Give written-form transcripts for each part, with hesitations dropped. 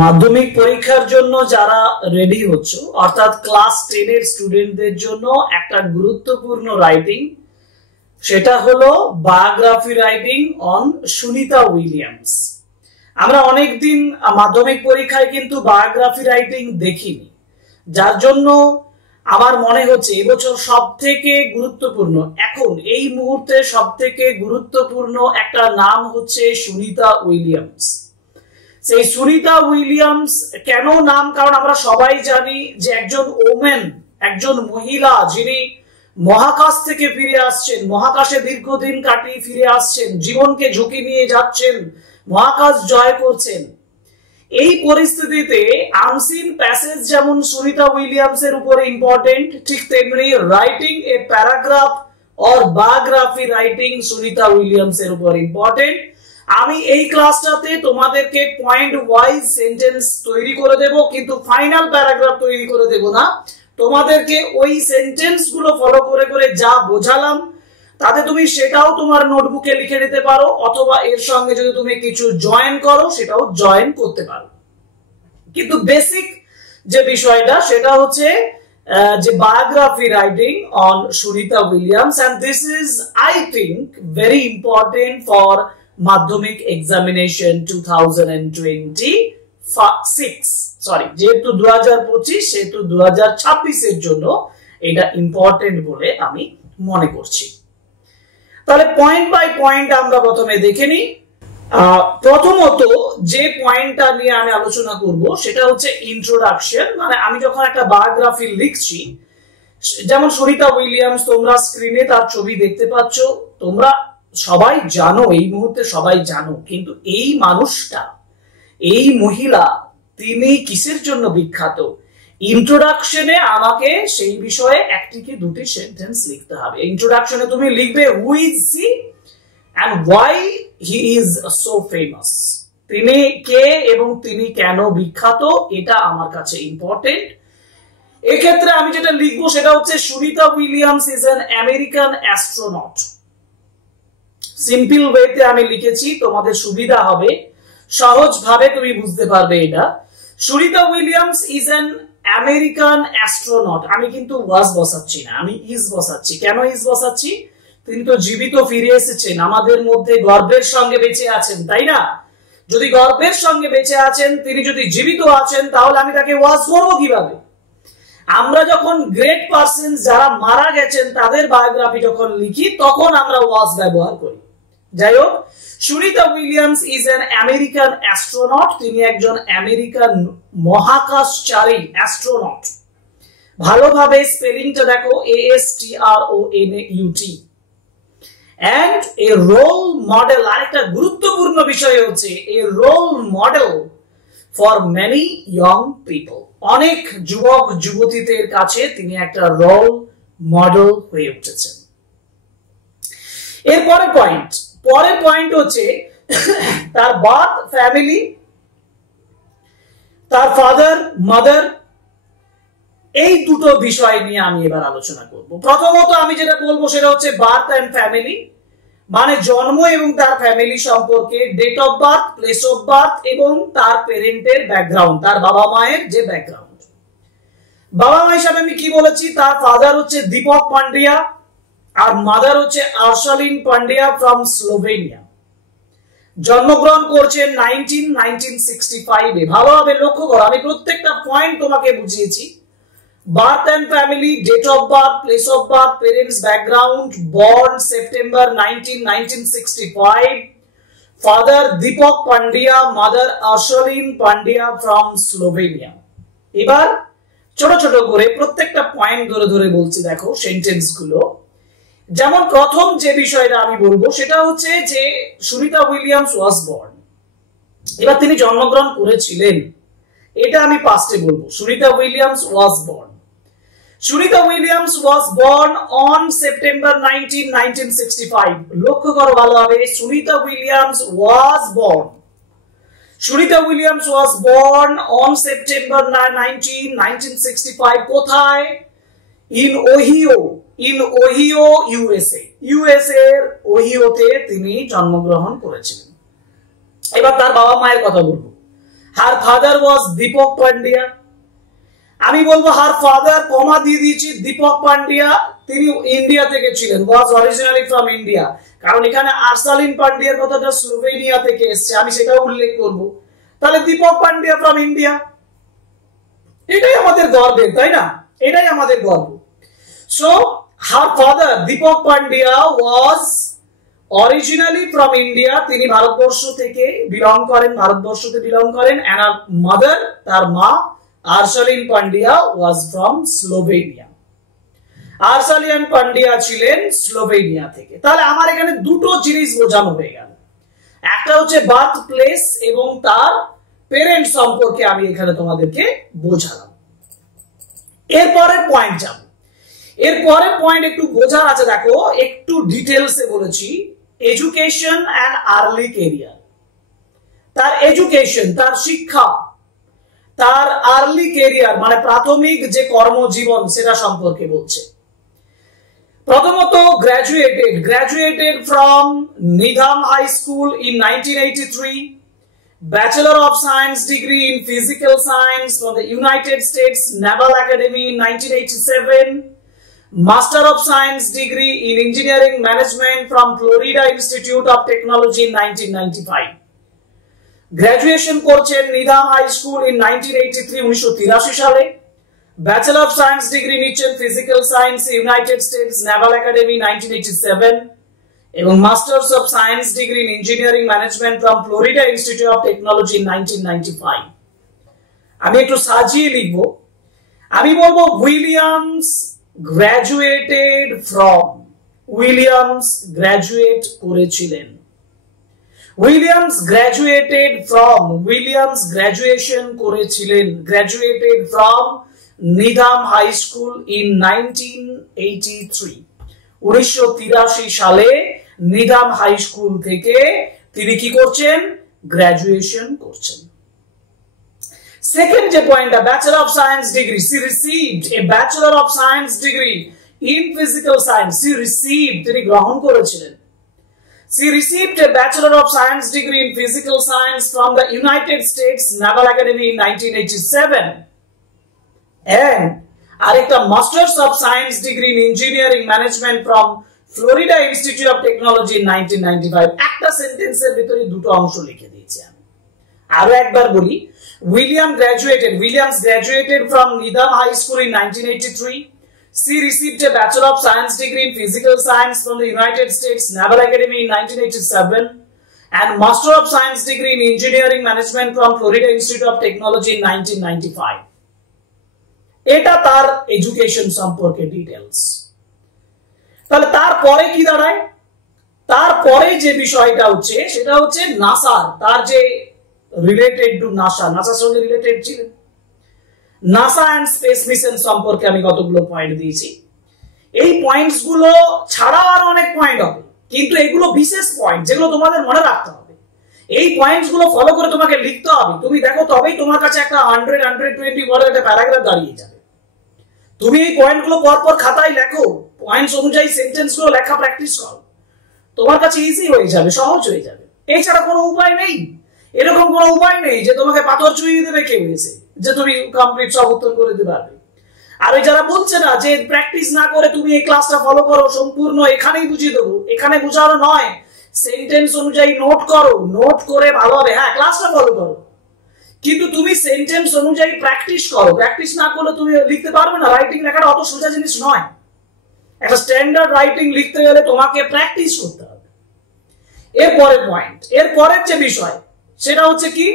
মাধ্যমিক পরীক্ষার জন্য যারা রেডি হচ্ছে অর্থাৎ ক্লাস 10 এর স্টুডেন্টদের জন্য একটা গুরুত্বপূর্ণ রাইটিং, সেটা হলো biography writing on Sunita Williams. আমরা অনেকদিন মাধ্যমিক পরীক্ষায় কিন্তু বায়োগ্রাফি রাইটিং দেখিনি, যার জন্য আমার মনে হচ্ছে এবছর সবথেকে গুরুত্বপূর্ণ, এখন এই মুহূর্তে সবথেকে গুরুত্বপূর্ণ একটা নাম হচ্ছে সুনিতা উইলিয়ামস। সেই সুনিতা উইলিয়ামস কেন নাম? কারণ আমরা সবাই জানি যে একজন ওমেন, একজন মহিলা যিনি মহাকাশ থেকে ফিরে আসছেন, মহাকাশে দীর্ঘদিন কাটিয়ে ফিরে আসছেন, জীবনকে ঝুঁকি নিয়ে যাচ্ছেন, মহাকাশ জয় করছেন। এই পরিস্থিতিতে আনসিন প্যাসেজ যেমন সুনিতা উইলিয়ামস এর উপরে ইম্পর্টেন্ট, ঠিক তেমনি writing a paragraph or biography writing Sunita Williams এর উপর ইম্পর্টেন্ট। আমি এই ক্লাসটাতে তোমাদেরকে পয়েন্ট ওয়াইজ সেন্টেন্স তৈরি করে দেব, কিন্তু ফাইনাল প্যারাগ্রাফ তৈরি করে দেব না। তোমাদেরকে ওই সেন্টেন্স গুলো ফলো করে করে যা বোঝালাম তাতে তুমি সেটাও তোমার নোটবুকে লিখে নিতে পারো, অথবা এর সঙ্গে যদি তুমি কিছু জয়েন করো সেটাও জয়েন করতে পারো। কিন্তু বেসিক যে বিষয়টা সেটা হচ্ছে যে biography writing on Sunita Williams, and this is I think very important for Madhyamik examination 2026। Sorry, যেহেতু 2025 সেহেতু 2026 এর জন্য এটা ইম্পর্টেন্ট বলে আমি মনে করছি। তাহলে পয়েন্ট বাই পয়েন্ট আমরা প্রথমে দেখে নিই। প্রথমত যে পয়েন্টটা নিয়ে আমি আলোচনা করব সেটা হচ্ছে ইন্ট্রোডাকশন। মানে আমি যখন একটা বায়োগ্রাফি লিখছি, যেমন সুনিতা উইলিয়ামস, তোমরা স্ক্রিনে তার ছবি দেখতে পাচ্ছ, তোমরা সবাই জানো, এই মুহূর্তে সবাই জানো, কিন্তু এই মানুষটা, এই মহিলা, তিনি কিসের জন্য বিখ্যাত? ইন্ট্রোডাকশনে আমাকে সেই বিষয়ে একটি কি দুটি সেন্টেন্স লিখতে হবে। ইন্ট্রোডাকশনে তুমি লিখবে who is he and why he is so famous. তিনি কে এবং তিনি কেন বিখ্যাত, এটা আমার কাছে ইম্পর্টেন্ট। এক্ষেত্রে আমি যেটা লিখবো সেটা হচ্ছে Sunita Williams is an American astronaut. Simple ওয়েতে আমি লিখেছি, তোমাদের সুবিধা হবে, সহজ ভাবে তুমি বুঝতে পারবে এটা। Sunita Williams is an American astronaut. আমি কিন্তু ওয়াজ বসাচ্ছি না, আমি ইজ বসাচ্ছি। কেন ইজ বসাচ্ছি? তিনি তো জীবিত ফিরে এসেছেন, আমাদের মধ্যে গর্বের সঙ্গে বেঁচে আছেন, তাই না? যদি গর্বের সঙ্গে বেঁচে আছেন, তিনি যদি জীবিত আছেন, তাহলে আমি তাকে ওয়াজ করবো কিভাবে? আমরা যখন গ্রেট পারসন যারা মারা গেছেন তাদের বায়োগ্রাফি যখন লিখি তখন আমরা ওয়াজ ব্যবহার করি। যাই হোক, Sunita Williams is an American astronaut. তিনি একজন আমেরিকান মহাকাশচারী অ্যাস্ট্রোনট। ভালোভাবে স্পেলিংটা দেখো, ASTRONAUT। And a role model. আরেকটা গুরুত্বপূর্ণ বিষয় হচ্ছে a role model for many young people. অনেক যুবক যুবতীদের কাছে তিনি একটা রোল মডেল হয়ে উঠেছেন। এরপরে পয়েন্ট হচ্ছে তার বার্থ ফ্যামিলি, তার ফাদার মাদার, এই দুটো বিষয় নিয়ে আমি এবার আলোচনা করব। প্রথমত আমি যেটা বলবো সেটা হচ্ছে বার্থ এন্ড ফ্যামিলি, মানে জন্ম এবং তার ফ্যামিলি সম্পর্কে, date of birth, place of birth এবং তার পেরেন্টের ব্যাকগ্রাউন্ড, তার বাবা মায়ের যে ব্যাকগ্রাউন্ড। বাবা মা হিসাবে আমি কি বলেছি? তার ফাদার হচ্ছে দীপক পান্ডিয়া আর মাদার হচ্ছে আর্শালিন পান্ডিয়া ফ্রম স্লোভেনিয়া। জন্মগ্রহণ করছেন 1965 এ। ভালোভাবে লক্ষ্য করো, আমি প্রত্যেকটা পয়েন্ট তোমাকে বুঝিয়েছি। Birth and family, date of birth, place of birth, parents background, born September 1965, father Deepak Pandya, mother Ursuline Pandya from Slovenia. এবার ছোট ছোট করে প্রত্যেকটা পয়েন্ট ধরে ধরে বলছি, দেখো সেন্টেন্স গুলো। যেমন প্রথম যে বিষয়টা আমি বলবো সেটা হচ্ছে যে সুনিতা উইলিয়ামস ওয়াজ বর্ন। এবার তিনি জন্মগ্রহণ করেছিলেন, এটা আমি পাস্টে বলবো। Sunita Williams was born. Sunita Williams was born on September 19, 1965। লক্ষ্য করো ভালোভাবে, Sunita Williams was born. Sunita Williams was born on September 19, 1965। কোথায়? In Ohio, USA. ইউএসএ এর ওহিওতে তিনি জন্মগ্রহণ করেছিলেন। এবার তার বাবা মায়ের কথা বলবো। Her father was Dipak Pandya. আমি বলবো হার ফাদার কমা দিয়ে দিয়েছি দীপক পান্ডিয়া, তিনি ইন্ডিয়া থেকে ছিলেন, ওয়াজ অরিজিনালি ফ্রম ইন্ডিয়া, কারণ এখানে আরসালিন পান্ডিয়ার কথাটা স্লোভেনিয়া থেকে এসছে, আমি সেটাও উল্লেখ করব। তাহলে দীপক পান্ডিয়া ফ্রম ইন্ডিয়া, এটাই আমাদের গর্বের, তাই না? এটাই আমাদের গর্ব। So her father Deepak Pandya was originally from India, তিনি ভারতবর্ষ থেকে বিলং করেন, ভারতবর্ষতে বিলং করেন। এন্ড আর মাদার, তার মা Ursuline Pandya was from Slovenia. Ursuline Pandya ছিলেন স্লোভেনিয়া থেকে। তাহলে আমার এখানে দুটো জিনিস বোঝানো হয়ে গেল, একটা হচ্ছে বার্থ প্লেস এবং তার পেরেন্ট সম্পর্কে আমি এখানে তোমাদেরকে বোঝালাম। এরপরের পয়েন্ট যাব, এরপরের পয়েন্ট একটু বোঝার আছে, দেখো একটু ডিটেলসে বলেছি, এডুকেশন অ্যান্ড আর্লি ক্যারিয়ার। তার এডুকেশন, তার শিক্ষা, তার আর্লি ক্যারিয়ার মানে প্রাথমিক যে কর্মজীবন সেটা সম্পর্কে বলছে। প্রথমত graduated from Needham high school in 1983, Bachelor of Science degree in Physical Science from the United States Naval Academy in 1987, Master of Science degree in Engineering Management from Florida Institute of Technology in 1995. Graduation করছেন নিধাম high school in 1983 সালে। Bachelor of Science degree নিচ্ছেন Physical Science United States Naval Academy 1987 এবং Masters of Science degree in Engineering Management from Florida Institute of Technology in 1995. আমি একটু সাজিয়ে লিখব, আমি বলবো Williams graduated from, Williams graduate করেছিলেন, Williams graduated from, Williams graduation করেছিলেন, graduated from Needham high school in 1983, 1983 সালে নিধাম হাই স্কুল থেকে তিনি কি করছেন? গ্র্যাজুয়েশন করছেন। সেকেন্ড যে পয়েন্টটা, bachelor of science degree, she received a bachelor of science degree in physical science, she received তিনি গ্রহণ করেছিলেন, she received a Bachelor of Science degree in Physical Science from the United States Naval Academy in 1987 and আরেকটা Masters of Science degree in Engineering Management from Florida Institute of Technology in 1995. একটা সেন্টেন্সের ভিতরে দুটো অংশ লিখে দিয়েছি আমি, আরো একবার বলি। Williams graduated from Needham High School in 1983. She received a Bachelor of Science degree in Physical Science from the United States Naval Academy in 1987 and Master of Science degree in Engineering Management from Florida Institute of Technology in 1995. এটা তার education সম্পর্কে details. তাহলে তারপরে কি দাঁড়ায়? তারপরে যে বিষয়টা হচ্ছে সেটা হচ্ছে নাসার, তার যে রিলেটেড টু নাসার সঙ্গে রিলেটেড ছিলেন। নাসা অ্যান্ড স্পেস মিশন সম্পর্কে আমি কতগুলো পয়েন্ট দিয়েছি, এই পয়েন্টস গুলো ছাড়া আর অনেক পয়েন্ট হবে, কিন্তু এগুলো বিশেষ পয়েন্ট যেগুলো তোমাদের মনে রাখতে হবে। এই পয়েন্টস গুলো ফলো করে তোমাকে লিখতে হবে, তুমি দেখো তবেই তোমার কাছে একটা 100-120 ওয়ার্ডের একটা প্যারাগ্রাফ দাঁড়িয়ে যাবে। তুমি এই পয়েন্ট গুলো পরপর খাতায় লেখো, পয়েন্টস অনুযায়ী সেন্টেন্স গুলো লেখা প্র্যাকটিস করো, তোমার কাছে ইজি হয়ে যাবে, সহজ হয়ে যাবে। এছাড়া কোনো উপায় নেই, এরকম কোনো উপায় নেই যে তোমাকে পাথর চুইয়ে দেবে কেউ এসে যে তুমি কমপ্লিট সব উত্তর করে দিতে পারবে। আর ওই যারা বলছে না যে প্র্যাকটিস না করে তুমি এই ক্লাসটা ফলো করো সম্পূর্ণ এখানেই বুঝিয়ে দেবো, এখানে বুঝানো নয়, সেন্টেন্স অনুযায়ী নোট করো, নোট করে ভালোভাবে হ্যাঁ ক্লাসটা ফলো করো, কিন্তু তুমি সেন্টেন্স অনুযায়ী প্র্যাকটিস করো। প্র্যাকটিস না করলে তুমি লিখতে পারবে না। রাইটিং লেখাটা অত সোজা জিনিস নয়, একটা স্ট্যান্ডার্ড রাইটিং লিখতে গেলে তোমাকে প্র্যাকটিস করতে হবে। এরপরের পয়েন্ট, এরপরের যে বিষয় সেটা হচ্ছে কি,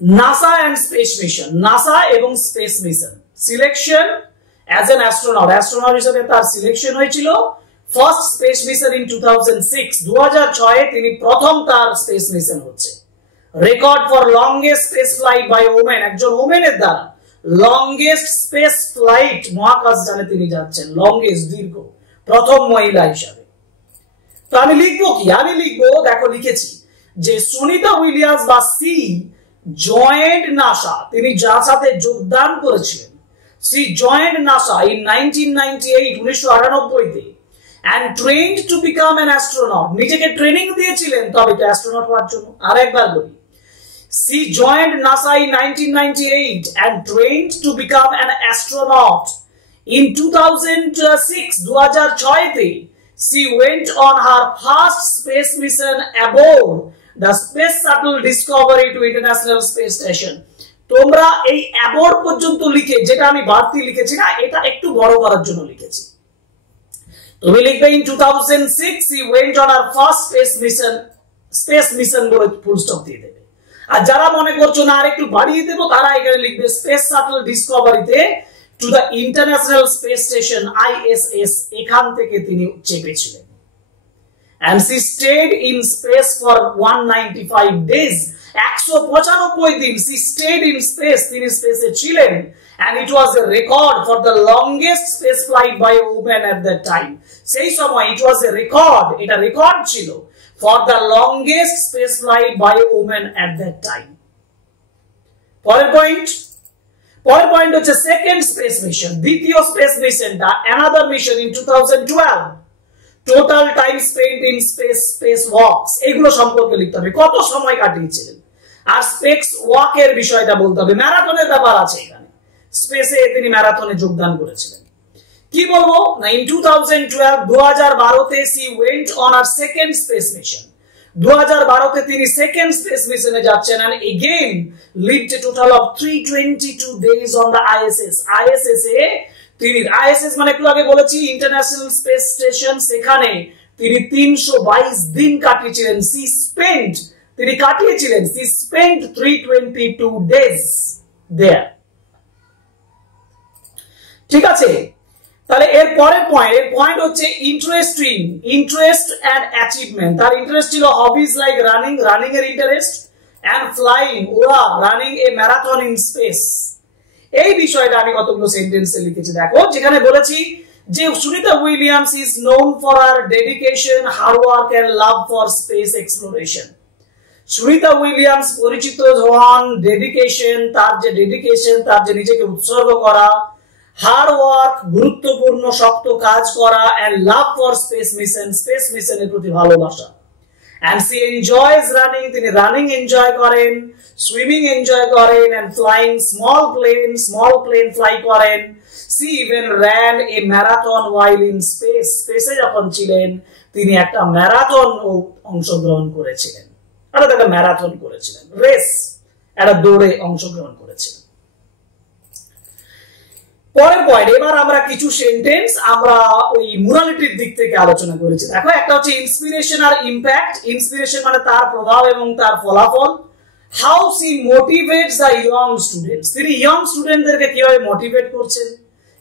NASA and space mission, NASA এবং space mission selection as an astronaut, astronaut হিসেবে তার সিলেকশন হয়েছিল। ফার্স্ট স্পেস মিশন ইন 2006, 2006 তিনি প্রথম তার স্পেস মিশন হচ্ছে। Record for longest space flight by women, একজন ওমেনের দ্বারা লংগেস্ট স্পেস ফ্লাইট মহাকাশ যানে তিনি যাচ্ছেন, লংগেস্ট দীর্ঘ, প্রথম মহিলা হিসাবে। তো আমি লিখবো কি, আমি লিখবো দেখো লিখেছি যে সুনিতা উইলিয়ামস বা সি জয়েন্ট নাসা, তিনি নাসাতে যোগদান করেছিলেন। She joined NASA in 1998, 1998 and trained to become an astronaut, নিজেকে ট্রেনিং দিয়েছিলেন তবে তো অ্যাস্ট্রোনট হওয়ার জন্য। আরেকবার বলি, She joined NASA in 1998 and trained to become an astronaut. In 2006, 2006 she went on her first space mission aboard the Space Shuttle Discovery to International Space Station. তোমরা এই অ্যাবোর্ড পর্যন্ত লিখে, যেটা আমি বাড়তি লিখেছি না, এটা একটু বড় করার জন্য লিখেছি। তুমি লিখবে in 2006 she went on her first space mission বলে ফুল স্টপ দিয়ে দেবে। আর যারা মনে করছো না আর একটু বাড়িয়ে দেব, তারা এখানে লিখবে স্পেস শাটল ডিসকভারিতে to the international space station ISS, এখান থেকে তিনি চেপেছিলেন। And she stayed in space for 195 days. 195 দিন she stayed in space, তিনি স্পেসে ছিলেন। And it was a record for the longest space flight by a woman at that time. সেই সময় it was a record, এটা record ছিল for the longest space flight by a woman at that time. পরের point হচ্ছে second space mission, দ্বিতীয় space মিশনটা another mission in 2012. Total time spent in space walks, এগুলো সম্পর্কে লিখতে হবে, কত সময় কাটিয়েছিলেন। আর স্পেস ওয়াকের বিষয়টা বলতে হবে, ম্যারাথনের ব্যাপার আছে এখানে, স্পেসে তিনি ম্যারাথনে যোগদান করেছিলেন। কি বলবো না, ইন 2012 2012 তে she went on her second space mission, 2012 তে তিনি সেকেন্ড স্পেস মিশনে যাচ্ছেন। and again lived a total of 322 days on the ISS এ তিনি, ISS মানে একটু আগে বলেছি ইন্টারন্যাশনাল স্পেস স্টেশন, সেখানে তিনি 322 দিন কাটিয়েছিলেন। তিনি কাটিয়েছিলেন she spent 322 days there। ঠিক আছে, তাহলে এর পরের পয়েন্ট হচ্ছে ইন্টারেস্ট এন্ড অ্যাচিভমেন্ট। তার ইন্টারেস্ট ছিল হবিজ লাইক রানিং এর ইন্টারেস্ট, এন্ড ফ্লাইং, ওরা running A marathon in space. এই বিষয়টা আমি কতগুলো সেন্টেন্সে লিখেছি দেখো, যেখানে বলেছি যে Sunita Williams is known for her dedication, hard work and love for space exploration. Sunita Williams পরিচিত হন ডেডিকেশন, তার যে নিজেকে উৎসর্গ করা, হার্ড ওয়ার্ক গুরুত্বপূর্ণ শক্ত কাজ করা, এন্ড লাভ ফর স্পেস মিশনের প্রতি ভালোবাসা। and she enjoys running, তিনি রানিং এনজয় করেন, সুইমিং এনজয় করেন, and flying small plane fly করেন। she even ran a marathon while in space, স্পেসে যখন ছিলেন তিনি একটা ম্যারাথন অংশগ্রহণ করেছিলেন, একটা ম্যারাথন করেছিলেন, রেস, একটা দৌড়ে অংশগ্রহণ করেছিলেন। পরের পয়েন্ট, এবার আমরা কিছু সেন্টেন্স আমরা ওই মোরালিটির দিক থেকে আলোচনা করেছি। দেখো, একটা হচ্ছে ইন্সপিরেশন আর ইমপ্যাক্ট। ইন্সপিরেশন মানে তার প্রভাব এবং তার ফলাফল। How she motivates the young students, তিনি ইয়ং স্টুডেন্টদেরকে কিভাবে মোটিভেট করছেন,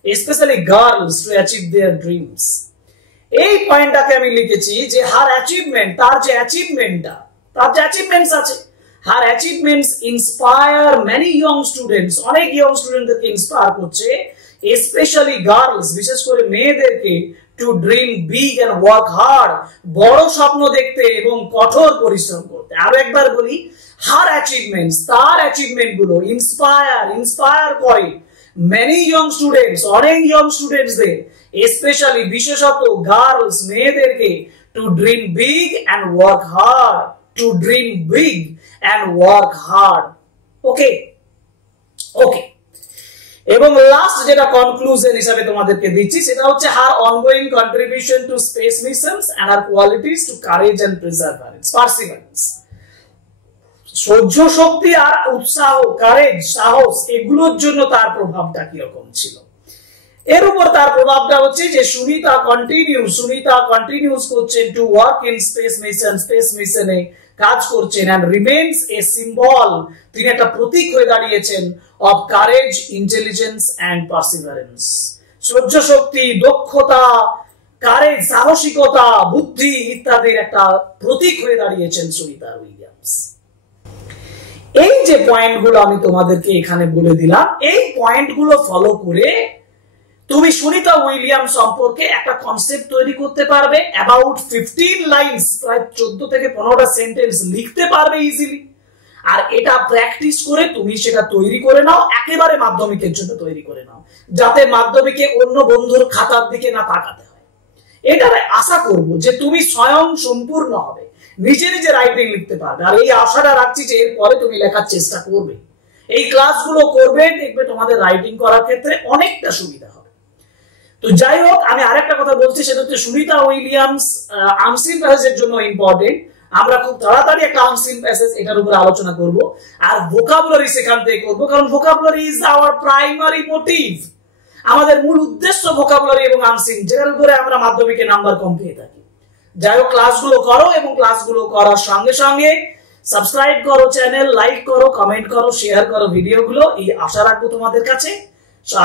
specially girls to achieve their dreams. এই পয়েন্টটাকে আমি লিখেছি যে হার অ্যাচিভমেন্ট, তার যে অ্যাচিভমেন্টস আছে, হার achievements inspire many young students, অনেক ইয়ং স্টুডেন্টদেরকে ইন্সপায়ার করছে, স্পেশালি গার্লস, বিশেষ করে মেয়েদেরকে, two dream big and work hard, বড় স্বপ্ন দেখতে এবং কঠোর পরিশ্রম করতে। আরো একবার বলি, হার অ্যাচিভমেন্টস, তার অ্যাচিভমেন্ট গুলো ইন্সপায়ার করে মেনি ইয়ং স্টুডেন্টস, অনেক ইয়ং স্টুডেন্টসদের, স্পেশালি বিশেষত গার্লস, মেয়েদেরকে, two dream big and work hard, two dream big and work hard. ওকে, এবং লাস্ট যেটা কনক্লুশন হিসেবে তোমাদেরকে দিচ্ছি সেটা হচ্ছে হার ongoing contribution to space missions and her qualities two courage and Perseverance. সহ্য শক্তি আর উৎসাহ, কারেজ, সাহস, এগুলোর জন্য তার প্রভাবটা কিরকম ছিল। এর উপর তার প্রভাবটা হচ্ছে যে সুনিতা কন্টিনিউস করছেন টু ওয়ার্ক ইন স্পেস মিশনে কাজ করছেন, and remains a symbol, তিনি একটা প্রতীক হয়ে দাঁড়িয়েছেন of courage, intelligence and perseverance, সহ্য শক্তি, দক্ষতা, কারেজ, সাহসিকতা, বুদ্ধি ইত্যাদির একটা প্রতীক হয়ে দাঁড়িয়েছেন সুনিতা উইলিয়ামস। এই যে পয়েন্টগুলো আমি তোমাদেরকে এখানে বলে দিলাম, এই পয়েন্টগুলো ফলো করে তুমি সুনিতা উইলিয়ামস সম্পর্কে একটা কনসেপ্ট তৈরি করতে পারবে। অ্যাবাউট 15 লাইনস, প্রায় 14 থেকে 15টা সেন্টেন্স লিখতে পারবে ইজিলি। আর এটা প্র্যাকটিস করে তুমি সেটা তৈরি করে নাও, একেবারে মাধ্যমিকের জন্য তৈরি করে নাও, যাতে মাধ্যমিকে অন্য বন্ধুর খাতার দিকে না তাকাতে হয়। এটা আশা করব যে তুমি স্বয়ং সম্পূর্ণ হবে, নিজে নিজে রাইটিং লিখতে পারবে। আর এই আশাটা রাখছি যে এরপরে তুমি লেখার চেষ্টা করবে, এই ক্লাসগুলো করবে, দেখবে তোমাদের রাইটিং করার ক্ষেত্রে অনেকটা সুবিধা হবে। তো যাই হোক, আমি আরেকটা কথা বলছি, সেটা হচ্ছে সুনিতা উইলিয়ামস আনসিন প্যাসেজের জন্য ইম্পর্টেন্ট। আমরা খুব তাড়াতাড়ি একটা আনসিন প্যাসেজ এটার উপরে আলোচনা করব, আর ভোকাবুলারি সেখান থেকে করব, কারণ vocabulary is our primary motive. আমাদের মূল উদ্দেশ্য ভোকাবুলারি এবং আনসিন, যেটার উপরে আমরা মাধ্যমিকে নাম্বার কম পেয়ে থাকি। যাই হোক, ক্লাসগুলো করো এবং ক্লাসগুলো করার সঙ্গে সঙ্গে সাবস্ক্রাইব করো চ্যানেল, লাইক করো, কমেন্ট করো, শেয়ার করো ভিডিওগুলো, এই আশা রাখবো তোমাদের কাছে।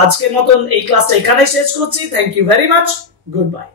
আজকের মতন এই ক্লাসটা এখানেই শেষ করছি। Thank you very much, good bye.